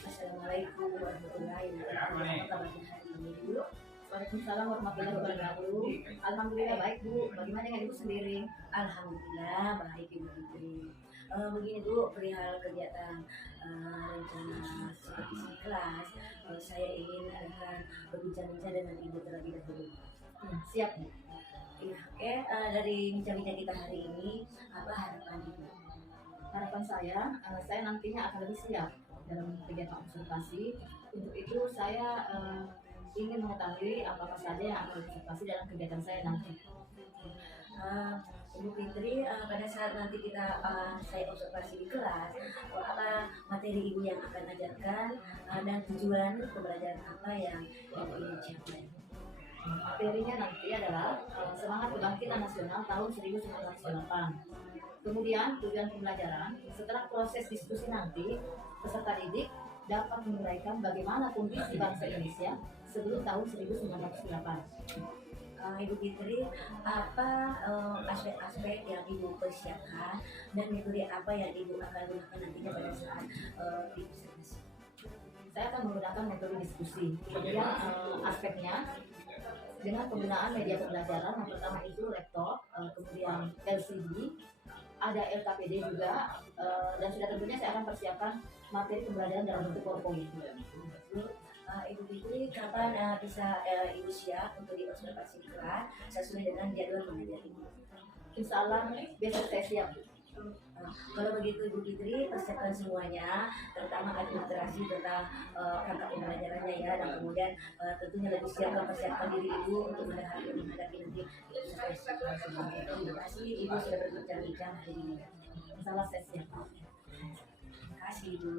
Assalamualaikum warahmatullahi wabarakatuh. Apa kabarnya hari ini, Bu? Waalaikumsalam warahmatullahi wabarakatuh. Alhamdulillah baik, Bu. Bagaimana dengan Ibu sendiri? Alhamdulillah baik, Ibu Fitri. Begini, Bu, perihal kegiatan rencana supervisi kelas, saya ingin akan berbincang-bincang dengan Ibu terlebih dahulu. Siap, Bu. Iya, oke. Dari bincang-bincang kita hari ini, apa harapan Ibu? Harapan saya nantinya akan lebih siap dalam kegiatan observasi. Untuk itu saya ingin mengetahui apa saja yang akan observasi dalam kegiatan saya nanti. Ibu Fitri, pada saat nanti saya observasi di kelas, apa materi Ibu yang akan ajarkan dan tujuan pembelajaran apa yang ingin dicapai? Materinya nanti adalah semangat kebangkitan nasional tahun 1998. Kemudian tujuan pembelajaran, setelah proses diskusi nanti, peserta didik dapat menguraikan bagaimana kondisi bangsa Indonesia sebelum tahun 1998. Ibu Fitri, apa aspek-aspek yang Ibu persiapkan dan metode apa yang Ibu akan gunakan nantinya pada saat diobservasi? Saya akan menggunakan metode diskusi. Kemudian aspeknya dengan penggunaan media pembelajaran, yang pertama itu laptop, kemudian LCD, ada LKPD juga, dan sudah tentunya saya akan persiapkan materi pembelajaran dalam bentuk PowerPoint. Ibu Fitri, kapan bisa Ibu siap untuk diobservasi di kelas sesuai dengan jadwal mengajar Ibu? Insya Allah besok saya siap. Kalau begitu Ibu Fitri, persiapkan semuanya, terutama administrasi tentang rangka pembelajarannya ya, dan kemudian tentunya lebih siap mempersiapkan diri Ibu untuk menghadapi nanti observasi. Terima kasih Ibu sudah berbincang-bincang hari ini. Insya Allah saya siap. Terima kasih Ibu.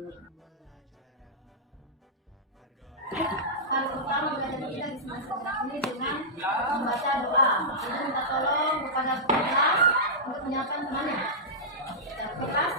Hal pertama belajar kita di semester ini dengan membaca doa. Ibu minta tolong kepada kelas untuk menyiapkan temannya. Kelas.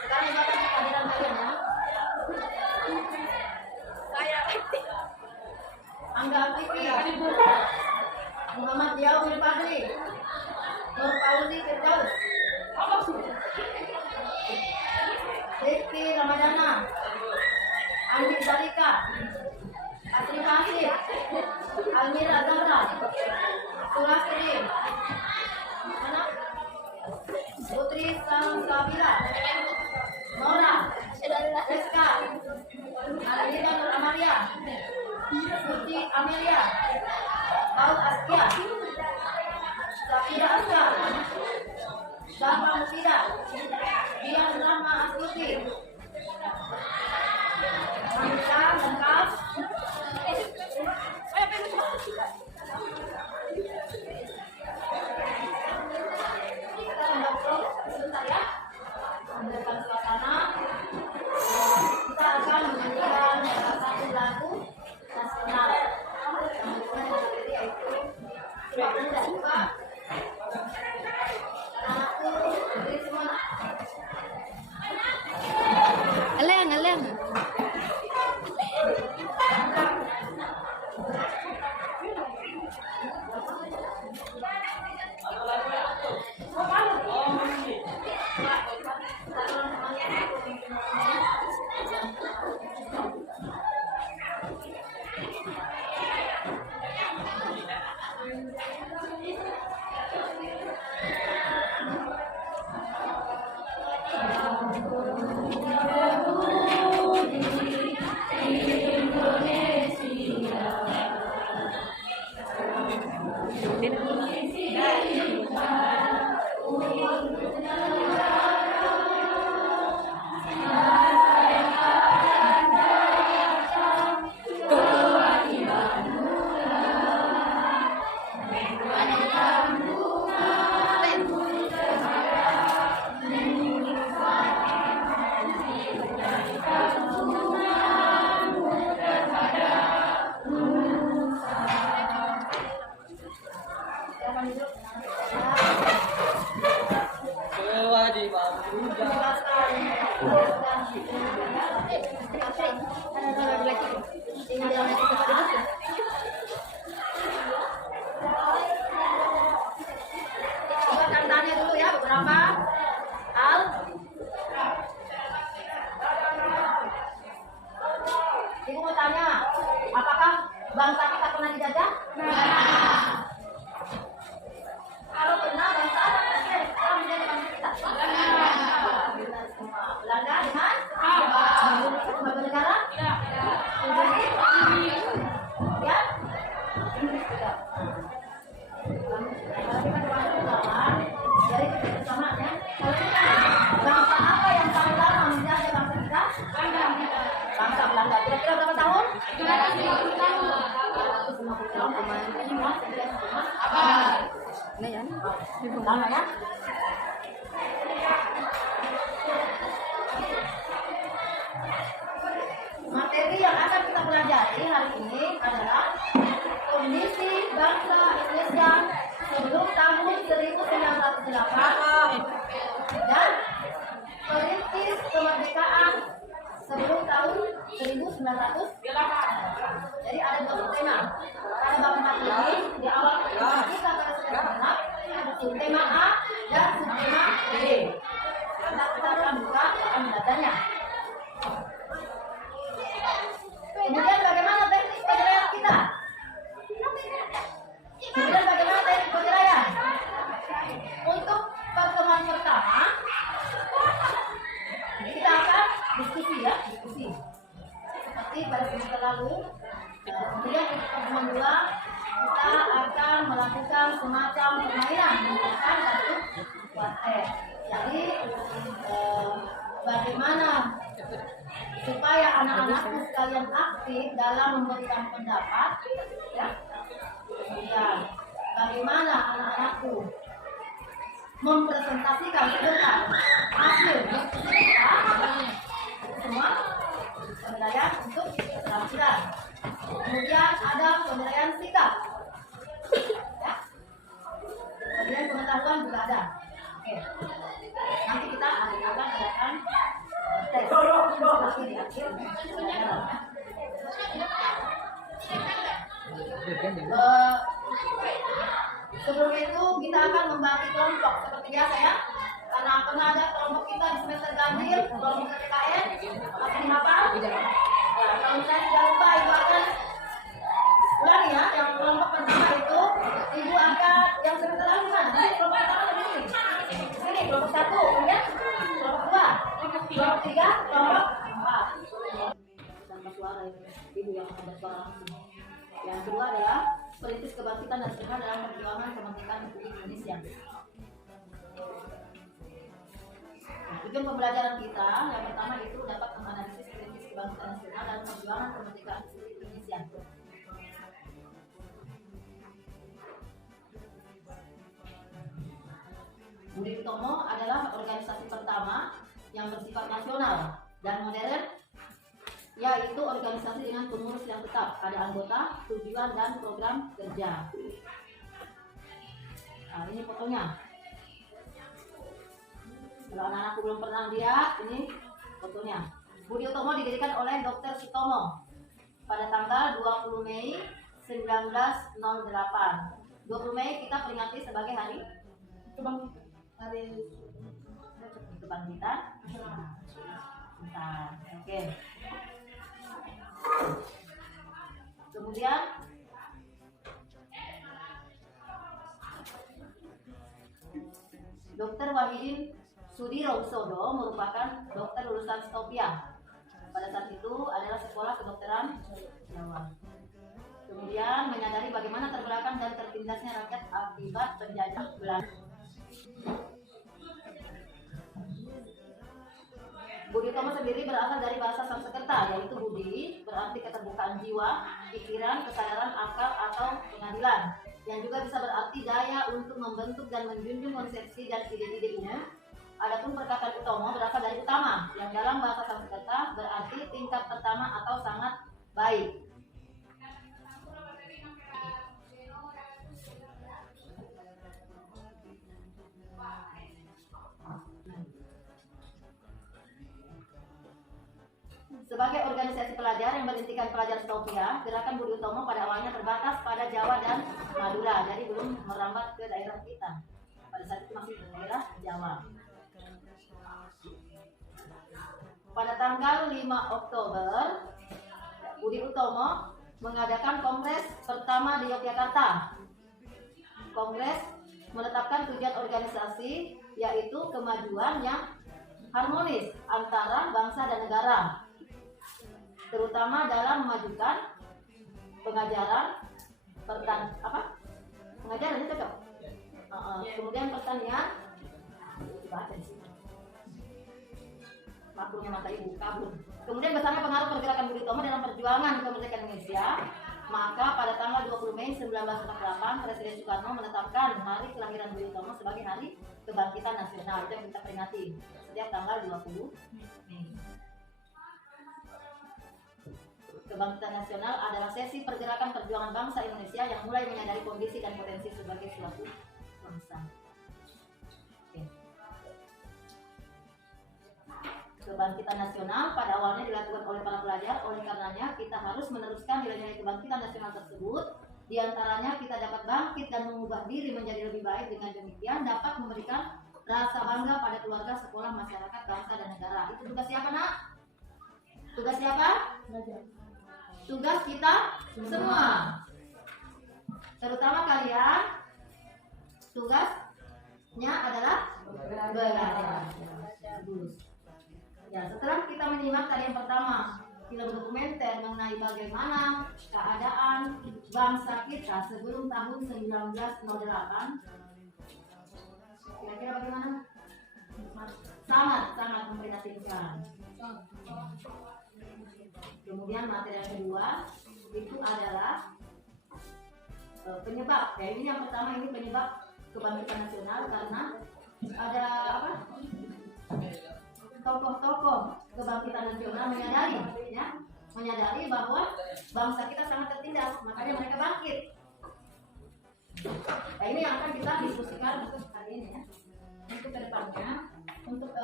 Sekarang Bapak kehadiran kalian ya. Angga Afifi, Muhammad Diaw Mirfadli, Nur Fauzi Firdaus, Rizky Ramadana, Andi Salika, Asri Fasih, Almira Zahra, Surasri, Putri Sabila, Nora, Rizka, Alida Nur Amalia, Suci Amelia, Paul Askia, Safira Aska, Zahra Musida, Dian Rahma Astuti, Hamka lengkap. Kita sebentar ya. Coba tanya dulu ya beberapa hal. Ibu mau tanya, apakah bangsa kita pernah dijajah? Kalau pernah, bangsa apa yang telah menjadi bangsa kita? Benar semua. Belanda dengan? Sebagai negara? Inggris? Ya? Inggris juga. Kalau kita termasuk ulaman, jadi kebersamaan ya. Bangsa apa yang paling lama menjajah bangsa kita? Bangsa Belanda. Kira-kira berapa tahun? 350 tahun. 350 tahun. Ini ya? Lama ya? Materi yang akan kita pelajari hari ini adalah kondisi bangsa Indonesia sebelum tahun 1908 dan perintis kemerdekaan sebelum tahun 1908. Jadi ada dua tema. Ada bab ini di awal kita pada sejarah ada subtema A dan subtema B. Kita akan buka akan belajarnya. Kemudian bagaimana teknik penilaian kita? Kemudian bagaimana teknik penilaian? Untuk pertemuan pertama kita akan diskusi ya, diskusi seperti pada semester lalu. Kemudian untuk pertemuan dua kita akan melakukan semacam permainan menggunakan kartu WhatsApp. Jadi bagaimana supaya anak-anakku sekalian aktif dalam memberikan pendapat, ya. Kemudian bagaimana anak-anakku mempresentasikan sebentar hasil diskusi kita, semua penilaian untuk keterampilan. Kemudian ada penilaian sikap, ya. Kemudian pengetahuan juga ada. Oke. Nanti kita akan adakan tes di akhir. Sebelum itu kita akan membagi kelompok seperti biasa ya. Karena pernah ada kelompok kita di semester ganjil, kelompok PKN, masih hafal? Ya, kalau saya tidak lupa ibu akan ulangi ya. Yang kelompok pertama itu ibu akan yang semester lalu kan? Jadi kelompok pertama di sini. Sini kelompok 1, kemudian kelompok 2, kelompok 3, kelompok 4. Tanpa suara ibu yang akan bersuara langsung. Yang kedua adalah perintis kebangkitan nasional dalam perjuangan kemerdekaan Republik Indonesia. Tujuan pembelajaran kita yang pertama itu dapat menganalisis perintis kebangkitan nasional dalam perjuangan kemerdekaan Republik Indonesia. Budi Utomo adalah organisasi pertama yang bersifat nasional dan modern, yaitu organisasi dengan pengurus yang tetap, ada anggota, tujuan, dan program kerja. Nah, ini fotonya. Kalau anak-anakku belum pernah lihat, ini fotonya. Budi Utomo didirikan oleh Dr. Sutomo pada tanggal 20 Mei 1908. 20 Mei kita peringati sebagai hari kebangkitan. Bentar, oke. Kemudian Dr. Wahidin Sudirohusodo merupakan dokter lulusan Stopia. Pada saat itu adalah sekolah kedokteran Jawa. Kemudian menyadari bagaimana terbelakang dan tertindasnya rakyat akibat penjajah Belanda. Budi Utomo sendiri berasal dari bahasa Sanskerta, yaitu budi berarti keterbukaan jiwa, pikiran, kesadaran, akal atau pengadilan, yang juga bisa berarti daya untuk membentuk dan menjunjung konsepsi dan ide-ide umum. Adapun perkataan Utomo berasal dari utama, yang dalam bahasa Sanskerta berarti tingkat pertama atau sangat baik. Sebagai organisasi pelajar yang berintikan pelajar Stopia, Gerakan Budi Utomo pada awalnya terbatas pada Jawa dan Madura, jadi belum merambat ke daerah kita. Pada saat itu masih daerah Jawa. Pada tanggal 5 Oktober, Budi Utomo mengadakan kongres pertama di Yogyakarta. Kongres menetapkan tujuan organisasi, yaitu kemajuan yang harmonis antara bangsa dan negara, terutama dalam memajukan pengajaran pengajaran itu cocok. Kemudian pertanian, maklumnya mata ibu kabur. Kemudian bersama pengaruh pergerakan Budi Utomo dalam perjuangan kemerdekaan Indonesia, maka pada tanggal 20 Mei 1948 Presiden Soekarno menetapkan hari kelahiran Budi Utomo sebagai Hari Kebangkitan Nasional. Itu yang kita peringati setiap tanggal 20 Mei. Kebangkitan Nasional adalah sesi pergerakan perjuangan bangsa Indonesia yang mulai menyadari kondisi dan potensi sebagai suatu bangsa. Kebangkitan nasional pada awalnya dilakukan oleh para pelajar, oleh karenanya kita harus meneruskan nilai-nilai kebangkitan nasional tersebut. Di antaranya kita dapat bangkit dan mengubah diri menjadi lebih baik, dengan demikian dapat memberikan rasa bangga pada keluarga, sekolah, masyarakat, bangsa, dan negara. Itu tugas siapa, nak? Tugas siapa? Tugas kita semua, terutama kalian. Tugasnya adalah belajar. Ya, setelah kita menyimak tadi yang pertama, film dokumenter mengenai bagaimana keadaan bangsa kita sebelum tahun 1908, kira-kira bagaimana? Sangat memprihatinkan. Kemudian materi yang kedua itu adalah penyebab. Ya, ini yang pertama, ini penyebab kebangkitan nasional, karena ada apa? Tokoh-tokoh kebangkitan nasional menyadari bahwa bangsa kita sangat tertindas, makanya mereka bangkit. Nah, ini yang akan kita diskusikan hari ini, ya. Untuk kedepannya, untuk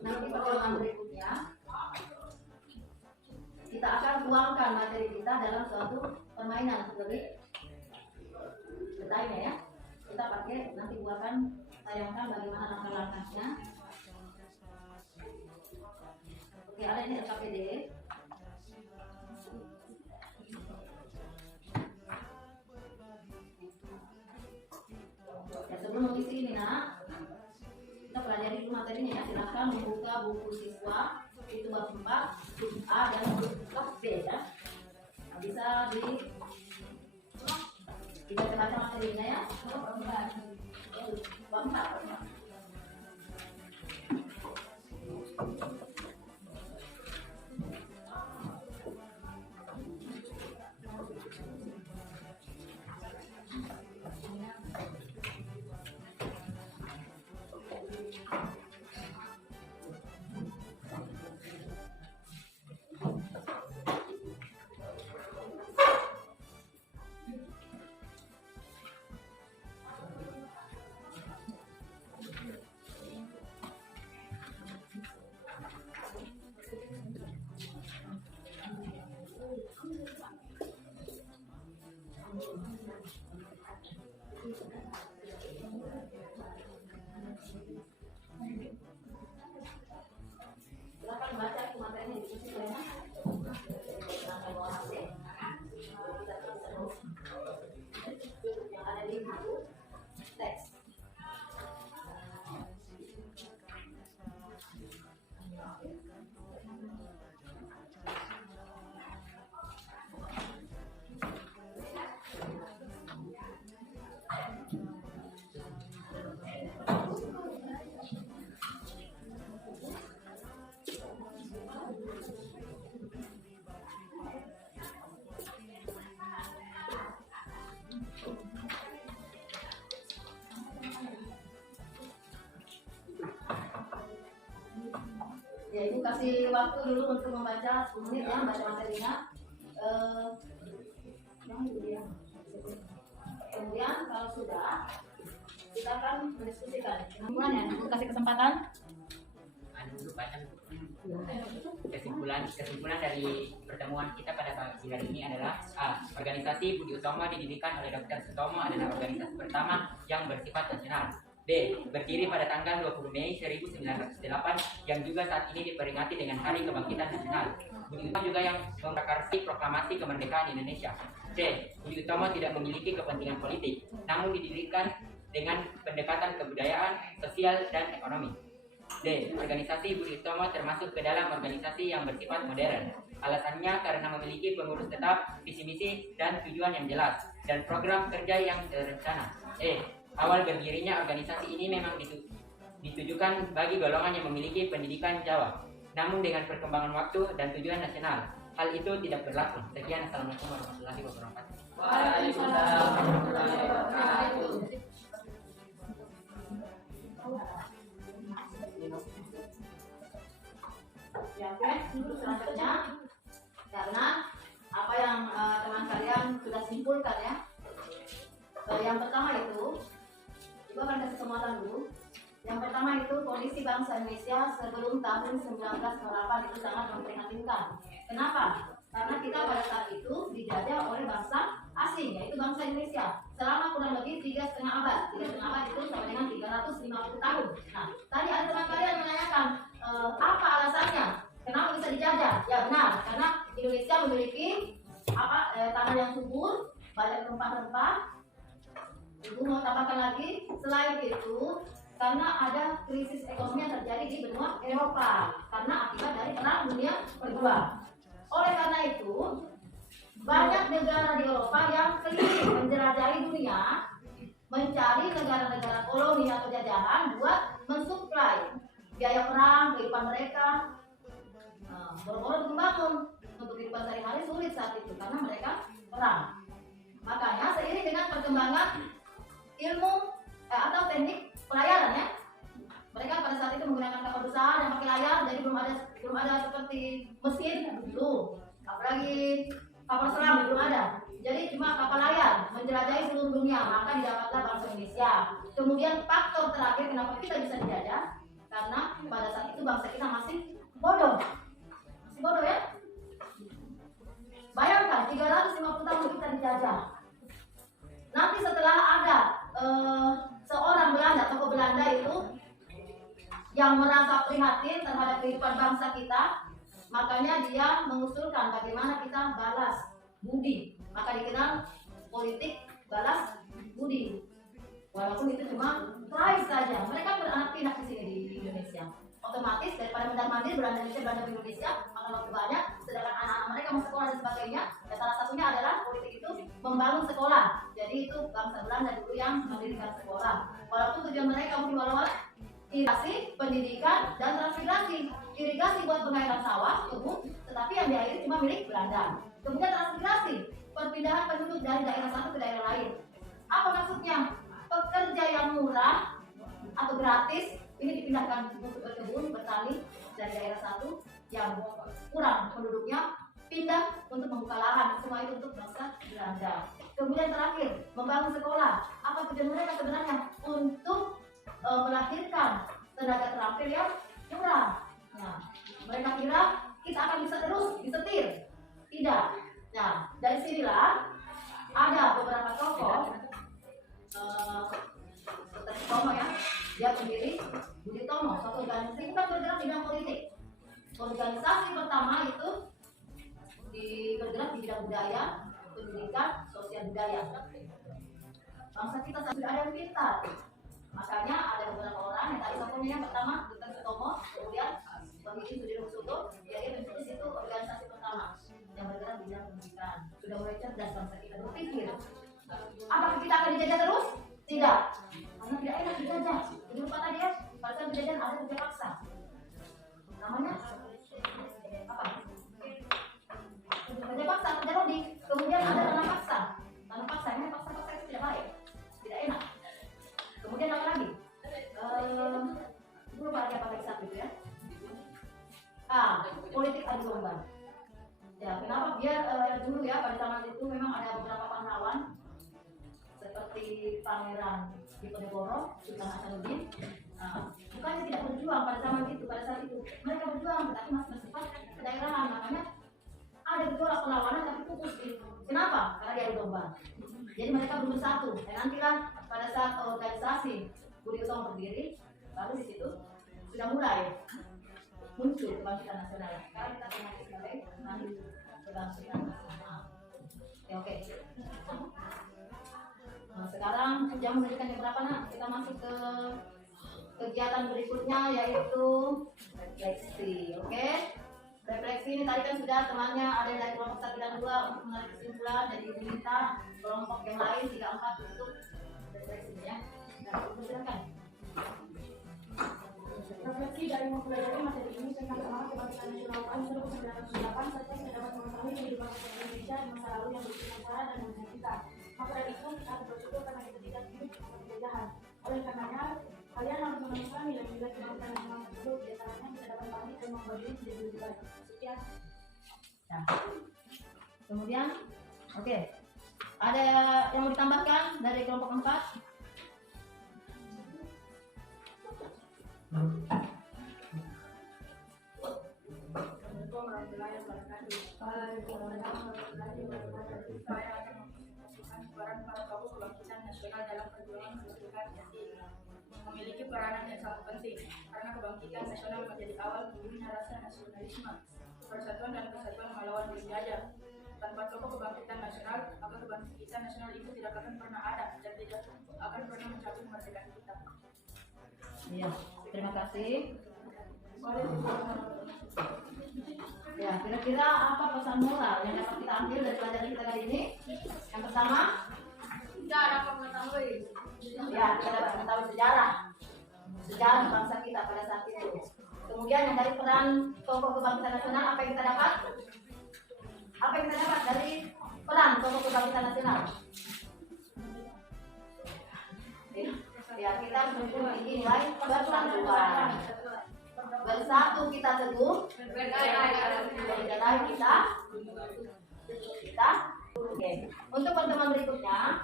nanti pertemuan berikutnya, kita akan tuangkan materi kita dalam suatu permainan lebih detailnya, ya. Kita pakai nanti buatan, tayangkan bagaimana langkah-langkahnya. Oke, ada ini LKPD. Ya, sebelum mengisi ini, nak, kita pelajari dulu materinya, ya. Silakan membuka buku siswa itu bab 4, bab A dan bab B, ya. Nah, bisa baca materinya, ya. Bab 4. Silakan baca materinya di sini, ya. Yang ada di buku teks. Ya, ibu kasih waktu dulu untuk membaca 10 menit, ya, baca materinya. Kemudian kalau sudah, kita akan mendiskusikan. Kemudian, ya, ibu kasih kesempatan. kesimpulan dari pertemuan kita pada pagi hari ini adalah A. Organisasi Budi Utomo didirikan oleh Dr. Sutomo adalah organisasi pertama yang bersifat nasional. B. Berdiri pada tanggal 20 Mei 1908 yang juga saat ini diperingati dengan Hari Kebangkitan Nasional. Budi Utomo juga yang memprakarsa proklamasi kemerdekaan Indonesia. C. Budi Utomo tidak memiliki kepentingan politik, namun didirikan dengan pendekatan kebudayaan, sosial, dan ekonomi. D. Organisasi Budi Utomo termasuk ke dalam organisasi yang bersifat modern. Alasannya karena memiliki pengurus tetap, visi misi, dan tujuan yang jelas, dan program kerja yang terencana. E. Awal berdirinya organisasi ini memang ditujukan bagi golongan yang memiliki pendidikan Jawa, namun dengan perkembangan waktu dan tujuan nasional, hal itu tidak berlaku. Sekian, Assalamualaikum warahmatullahi wabarakatuh. Waalaikumsalam warahmatullahi wabarakatuh. Ya, oke, selanjutnya karena apa yang teman kalian sudah simpulkan ya. Yang pertama itu, coba akan kasih semuatan dulu. Yang pertama itu kondisi bangsa Indonesia sebelum tahun 1908 itu sangat memprihatinkan. Kenapa? Karena kita pada saat itu dijajah oleh bangsa asing, yaitu bangsa Indonesia selama kurang lebih 3,5 abad. 3,5 abad itu sama dengan 350 tahun. Nah, tadi ada teman kalian menanyakan apa alasannya? Kenapa bisa dijajah? Ya benar, karena Indonesia memiliki tanah yang subur, banyak rempah-rempah. Ibu mau tambahkan lagi, selain itu karena ada krisis ekonomi yang terjadi di benua Eropa karena akibat dari Perang Dunia Kedua. Oleh karena itu, banyak negara di Eropa yang keliling menjelajahi dunia, mencari negara-negara koloni atau jajahan buat mensuplai biaya perang, kehidupan mereka. Boro-boro membangun untuk kehidupan sehari-hari sulit saat itu karena mereka perang. Makanya seiring dengan perkembangan ilmu atau teknik pelayaran ya, mereka pada saat itu menggunakan kapal besar yang pakai layar, jadi belum ada seperti mesin dulu, apalagi kapal selam belum ada. Jadi cuma kapal layar menjelajahi seluruh dunia, maka didapatlah bangsa Indonesia. Kemudian faktor terakhir kenapa kita bisa dijajah, karena pada saat itu bangsa kita masih bodoh ya. Bayangkan 350 tahun kita dijajah. Nanti setelah ada seorang Belanda, tokoh Belanda itu yang merasa prihatin terhadap kehidupan bangsa kita, makanya dia mengusulkan bagaimana kita balas budi, maka dikenal politik balas budi. Walaupun itu cuma price saja, mereka beranak pinak di sini di Indonesia. Otomatis daripada mondar-mandir Belanda di Indonesia makan waktu banyak, sedangkan anak-anak mereka mau sekolah dan sebagainya. Dan salah satunya adalah politik itu membangun sekolah. Jadi itu bangsa Belanda dulu yang mendirikan sekolah. Walaupun tujuan mereka mungkin irigasi, pendidikan, dan transmigrasi. Irigasi buat pengairan sawah, umum, tetapi yang diairi cuma milik Belanda. Kemudian transmigrasi, perpindahan penduduk dari daerah satu ke daerah lain. Apa maksudnya? Pekerja yang murah atau gratis ini dipindahkan untuk berkebun, bertani dari daerah satu yang kurang penduduknya pindah untuk membuka lahan, semua itu untuk bangsa Belanda. Kemudian terakhir, membangun sekolah. Apa tujuan mereka sebenarnya? Untuk melahirkan tenaga terampil yang murah. Nah, mereka kira kita akan bisa terus disetir. Tidak. Nah, dari sinilah ada beberapa tokoh Dr. Sutomo ya, dia pendiri Budi Utomo, suatu organisasi bukan bergerak di bidang politik. Organisasi pertama itu bergerak di bidang budaya, pendidikan, sosial budaya. Bangsa kita sudah ada yang pintar, makanya ada beberapa orang yang tadi contohnya yang pertama Dr. Sutomo, kemudian Pemikir Sudirman Suto, dia menjadi situ organisasi pertama yang bergerak di bidang pendidikan. Sudah mulai cerdas bangsa kita berpikir, apakah kita akan dijajah terus? Tidak, karena tidak enak dijajah. Jadi lupa tadi ya, pada saat penjajahan ada kerja paksa. Namanya apa? Kerja paksa, kerja lobby. Kemudian ada tanah paksa. Tanah paksa, ini paksa-paksa itu tidak baik, tidak enak. Kemudian apa lagi? Lupa lagi apa lagi satu itu ya. Politik adu domba. Ya, kenapa? Biar dulu ya pada zaman itu memang ada beberapa pahlawan seperti Pangeran Diponegoro, Sultan Hasanuddin. Bukannya tidak berjuang pada zaman itu, pada saat itu mereka berjuang, tetapi masih bersifat kedaerahan. mereka belum bersatu. Dan nantilah pada saat organisasi Budi Utama berdiri, baru di situ sudah mulai muncul kebangkitan nasional. Sekarang kita tengah sebagai kebangkitan nasional. Oke. Nah, sekarang jam menunjukkan jam berapa nak? Kita masuk ke kegiatan berikutnya yaitu refleksi. Oke. Refleksi ini tadi kan sudah temannya ada yang dari kelompok 1 dan 2 untuk menarik kesimpulan, jadi diminta kelompok yang lain 3, 4 untuk refleksinya. Nah, silakan. Refleksi dari mempelajari materi ini tentang semangat kebangkitan nasional tahun 1998 serta kita dapat mengetahui kehidupan masyarakat Indonesia di masa lalu yang begitu sengsara dan mengenai kita. Maka dari itu kita harus bersyukur karena kita tidak hidup di masa penjajahan. Oleh karenanya, kalian harus menemukan nilai-nilai kebangkitan nasional tersebut, di antaranya kita dapat pahami dan membuat diri menjadi lebih baik. Sekian. Nah, kemudian, oke. Ada yang mau ditambahkan dari kelompok 4? Assalamualaikum warahmatullahi wabarakatuh. Saya akan mempresentasikan peran para tokoh kebangkitan nasional dalam perjuangan kemerdekaan Jati. Memiliki peranan yang sangat penting karena kebangkitan nasional menjadi awal tumbuhnya rasa nasionalisme, persatuan dan kesatuan melawan penjajah. Tanpa tokoh kebangkitan nasional, maka kebangkitan nasional itu tidak akan pernah ada dan tidak akan pernah mencapai kemerdekaan kita. Iya, terima kasih. Ya, kira-kira apa pesan moral yang dapat kita ambil dari pelajaran kita kali ini? Yang pertama, Kita dapat mengetahui ya, kita dapat mengetahui sejarah bangsa kita pada saat itu. Kemudian yang dari peran tokoh kebangkitan nasional, apa yang kita dapat? Apa yang kita dapat dari peran tokoh kebangkitan nasional? Ya, kita harus memiliki nilai persatuan. Bersatu kita teguh, berdaya kita. Oke. Untuk pertemuan berikutnya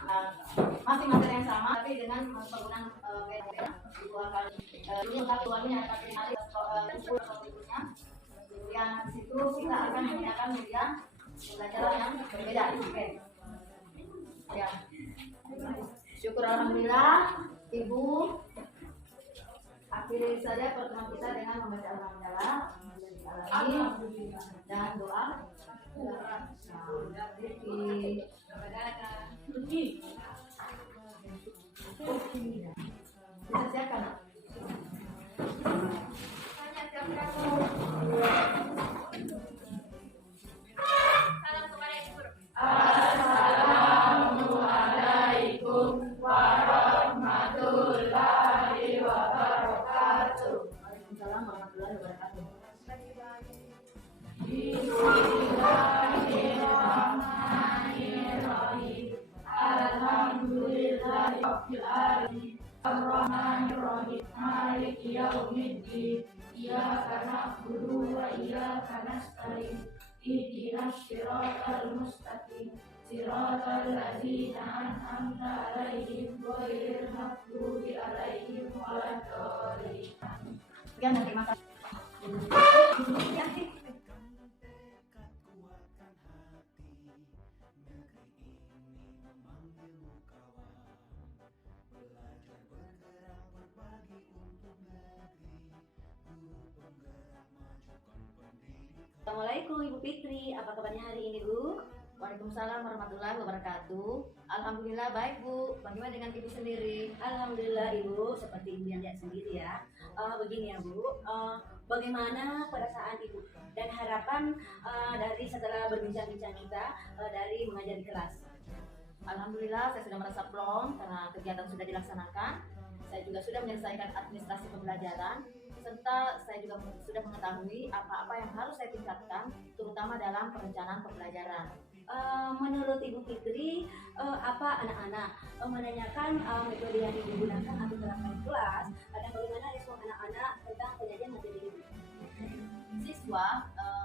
masih materi yang sama, tapi dengan penggunaan beda. Dua kali. Dulu satuannya tapi hari berikutnya. Kemudian di situ kita akan menggunakan media pembelajaran yang berbeda. Oke. Ya. Syukur alhamdulillah, Ibu. Akhiri saja pertemuan kita dengan membaca alhamdulillah dan doa. Bisa siapkan. Assalamualaikum warahmatullahi wabarakatuh. Waalaikumsalam warahmatullahi wabarakatuh. Bismillahirrahmanirrahim. Alhamdulillahirabbil alamin. Arrahmanirrahim. Maliki yaumiddin. Iyyaka na'budu wa iyyaka nasta'in. Ihdinas siratal mustaqim. Siratal ladzina an'amta 'alaihim ghairil maghdubi 'alaihim waladdallin. Sekian dan terima kasih. Assalamualaikum Ibu Fitri, apa kabarnya hari ini Bu? Waalaikumsalam warahmatullahi wabarakatuh. Alhamdulillah baik Bu. Bagaimana dengan Ibu sendiri? Alhamdulillah Ibu, seperti Ibu yang lihat sendiri ya. Begini ya Bu, bagaimana perasaan Ibu dan harapan dari setelah berbincang-bincang kita dari mengajar di kelas? Alhamdulillah saya sudah merasa plong karena kegiatan sudah dilaksanakan. Saya juga sudah menyelesaikan administrasi pembelajaran serta saya juga sudah mengetahui apa-apa yang harus saya tingkatkan terutama dalam perencanaan pembelajaran. Menurut Ibu Fitri, apa anak-anak menanyakan metode yang digunakan atau terapkan di kelas dan bagaimana respon anak-anak tentang penyajian materi ini? Siswa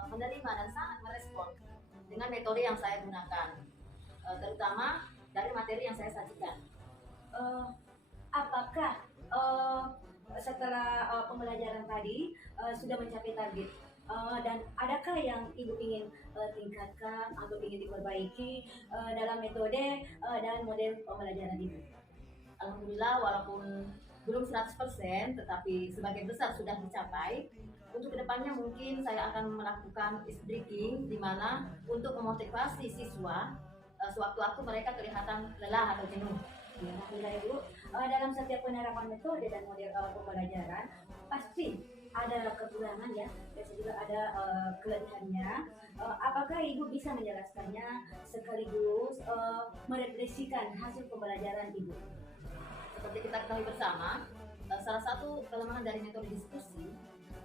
menerima dan sangat merespon dengan metode yang saya gunakan, terutama dari materi yang saya sajikan. Apakah setelah pembelajaran tadi sudah mencapai target? Dan adakah yang Ibu ingin tingkatkan atau ingin diperbaiki dalam metode dan model pembelajaran Ibu? Alhamdulillah, walaupun belum 100%, tetapi sebagian besar sudah dicapai. Untuk kedepannya mungkin saya akan melakukan is breaking, di mana untuk memotivasi siswa sewaktu-waktu mereka kelihatan lelah atau jenuh. Ya, alhamdulillah Ibu. Dalam setiap penerapan metode dan model pembelajaran pasti ada kekurangan ya, dan juga ada kelebihannya. Apakah Ibu bisa menjelaskannya sekaligus merefleksikan hasil pembelajaran Ibu? Seperti kita ketahui bersama, salah satu kelemahan dari metode diskusi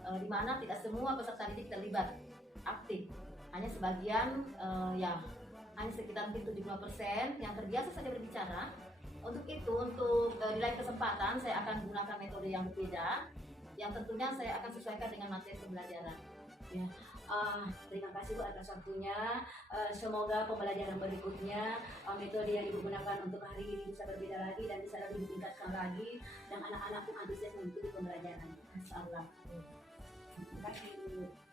di mana tidak semua peserta didik terlibat aktif, hanya sebagian yang hanya sekitar 75% yang terbiasa saja berbicara. Untuk itu, untuk di lain kesempatan saya akan gunakan metode yang berbeda, yang tentunya saya akan sesuaikan dengan materi pembelajaran. Ya, terima kasih Bu atas waktunya. Semoga pembelajaran berikutnya metode yang Ibu gunakan untuk hari ini bisa berbeda lagi dan bisa lebih ditingkatkan lagi, dan anak-anak pun antusias mengikuti pembelajaran. Insyaallah. Terima kasih.